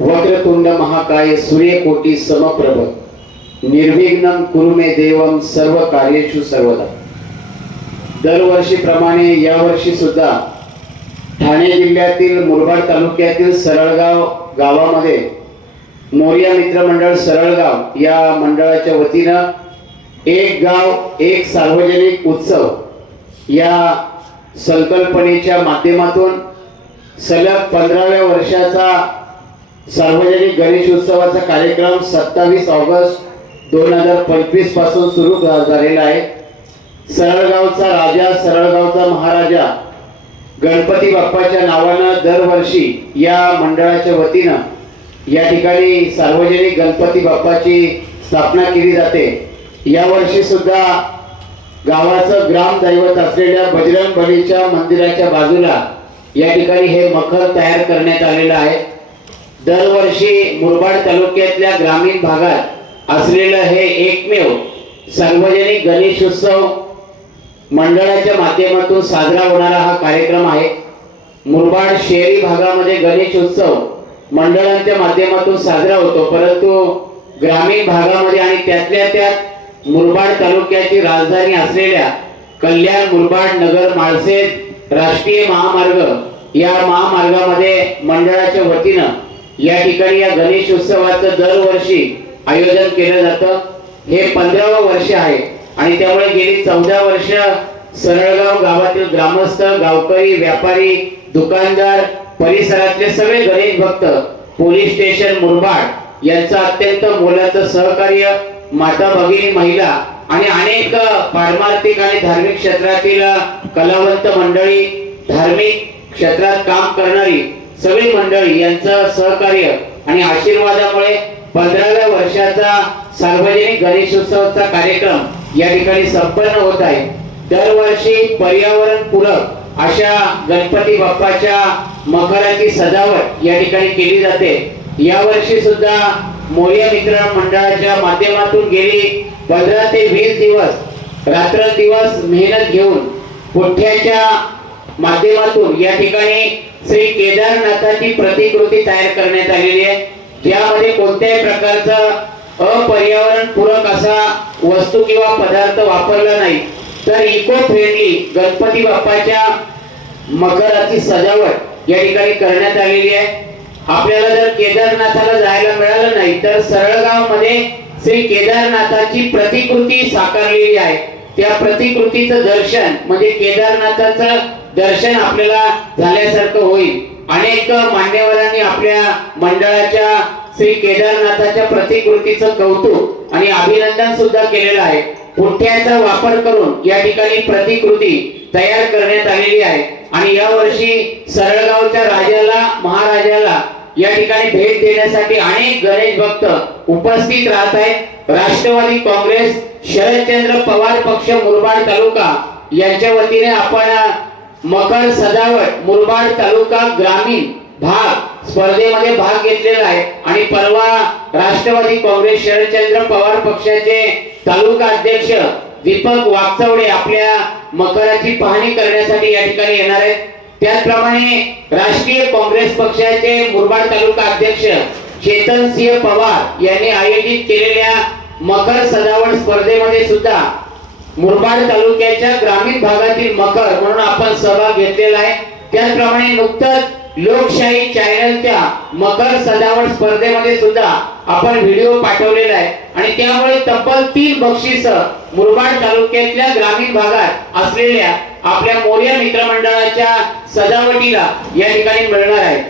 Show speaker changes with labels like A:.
A: वक्रतुंड महाकाय सूर्यकोटी समप्रभ. निर्विघ्न कुरुमे देवम सर्व कार्येषु सर्वदा. दरवर्षीप्रमाणे यावर्षी सुद्धा ठाणे जिल्ह्यातील मुरबाड तालुक्यातील सरळगाव गावामध्ये मोर्या मित्रमंडळ सरळगाव या मंडळाच्या वतीनं एक गाव एक सार्वजनिक उत्सव या संकल्पनेच्या माध्यमातून सलग पंधराव्या वर्षाचा सार्वजनिक गणेश उत्सवाचा कार्यक्रम सत्तावीस ऑगस्ट दोन हजार पंचवीसपासून सुरू झालेला आहे. सरळगावचा राजा सरळगावचा महाराजा गणपती बाप्पाच्या नावानं दरवर्षी या मंडळाच्या वतीनं या ठिकाणी सार्वजनिक गणपती बाप्पाची स्थापना केली जाते. यावर्षी सुद्धा गावाचं ग्रामदैवत असलेल्या बजरंग बलीच्या मंदिराच्या बाजूला या ठिकाणी हे मखर तयार करण्यात आलेलं आहे. दरवर्षी मुरबाड तालुक्यातल्या ग्रामीण भागात असलेलं हे एकमेव सार्वजनिक गणेशोत्सव मंडळाच्या माध्यमातून साजरा होणारा हा कार्यक्रम आहे. मुरबाड शहरी भागामध्ये गणेश उत्सव मंडळांच्या माध्यमातून साजरा होतो. परंतु ग्रामीण भागामध्ये आणि त्यातल्या त्यात मुरबाड तालुक्याची राजधानी असलेल्या कल्याण मुरबाड नगर माळसेत राष्ट्रीय महामार्ग या महामार्गामध्ये मंडळाच्या वतीनं या ठिकाणी या गणेश उत्सवाचं दरवर्षी आयोजन केलं जातं. हे पंधरावं वर्ष आहे आणि त्यामुळे गेली चौदा वर्ष सरळगाव गावातील ग्रामस्थ गावकरी व्यापारी दुकानदार परिसरातले सगळे गणेश भक्त पोलीस स्टेशन मुरबाड यांचं अत्यंत मोलाचं सहकार्य माता भगिनी महिला आणि अनेक पारमार्थिक आणि धार्मिक क्षेत्रातील कलावंत मंडळी धार्मिक क्षेत्रात काम करणारी सगळी मंडळी यांचं सहकार्य आणि आशीर्वादामुळे पंधराव्या वर्षाचा सार्वजनिक गणेशोत्सवाचा कार्यक्रम या ठिकाणी संपन्न होत आहे. दरवर्षी पर्यावरण पूरक अशा गणपती बाप्पाच्या मकराची सजावट या ठिकाणी केली जाते. यावर्षी सुद्धा मोर्या मित्र मंडळाच्या माध्यमातून गेली पंधरा ते वीस दिवस रात्र दिवस मेहनत घेऊन पुठ्याच्या माध्यमातून या ठिकाणी श्री केदारनाथाची प्रतिकृती तयार करण्यात आलेली आहे. ज्यामध्ये कोणत्याही प्रकारचा अपर्यावरण पूरक असा वस्तू किंवा पदार्थ वापरला नाही तर इको फ्रेंडली गणपती बाप्पाच्या मकराची सजावट या ठिकाणी करण्यात आलेली आहे. आपल्याला जर केदारनाथाला जायला मिळालं नाही तर सरळगावमध्ये श्री केदारनाथाची प्रतिकृती साकारलेली आहे. त्या प्रतिकृतीचं दर्शन म्हणजे केदारनाथाचं दर्शन आपल्याला झाल्यासारखं होईल. अनेक मान्यवरांनी आपल्या मंडळाच्या श्री केदारनाथाच्या प्रतिकृतीचं कौतुक आणि अभिनंदन सुद्धा केलेलं आहे. पुठ्याचा वापर करून या ठिकाणी प्रतिकृती तयार करण्यात आलेली आहे. आणि या वर्षी सरळगावच्या राजाला महाराजाला या ठिकाणी भेट देण्यासाठी अनेक गणेश भक्त उपस्थित राहत आहेत. राष्ट्रवादी काँग्रेस शरदचंद्र पवार पक्ष मुरबाड तालुका. यांच्या वतीने आपण मकर सजावट मुरबाड तालुका ग्रामीण भाग स्पर्धेमध्ये भाग घेतलेला आहे. आणि परवा राष्ट्रवादी काँग्रेस शरदचंद्र पवार पक्षाचे तालुका अध्यक्ष दीपक वागचौडे आपल्या मकराची पाहणी करण्यासाठी या ठिकाणी येणार आहेत. त्याचप्रमाणे राष्ट्रीय काँग्रेस पक्षाचे मुरबाड तालुका अध्यक्ष चेतन सिंह पवार यांनी आयोजित केलेल्या मकर सजावट स्पर्धेमध्ये सुद्धा मुरबाड तालुक्याच्या ग्रामीण भागातील मकर म्हणून आपण सहभाग घेतलेला आहे. त्याचप्रमाणे नुकतंच लोकशाही चॅनलच्या मकर सजावट स्पर्धेमध्ये सुद्धा आपण व्हिडिओ पाठवलेला आहे. आणि त्यामुळे तब्बल तीन बक्षीस मुरबाड तालुक्यातल्या ग्रामीण भागात असलेल्या आपल्या मोर्या मित्रमंडळाच्या सजावटीला या ठिकाणी मिळणार आहे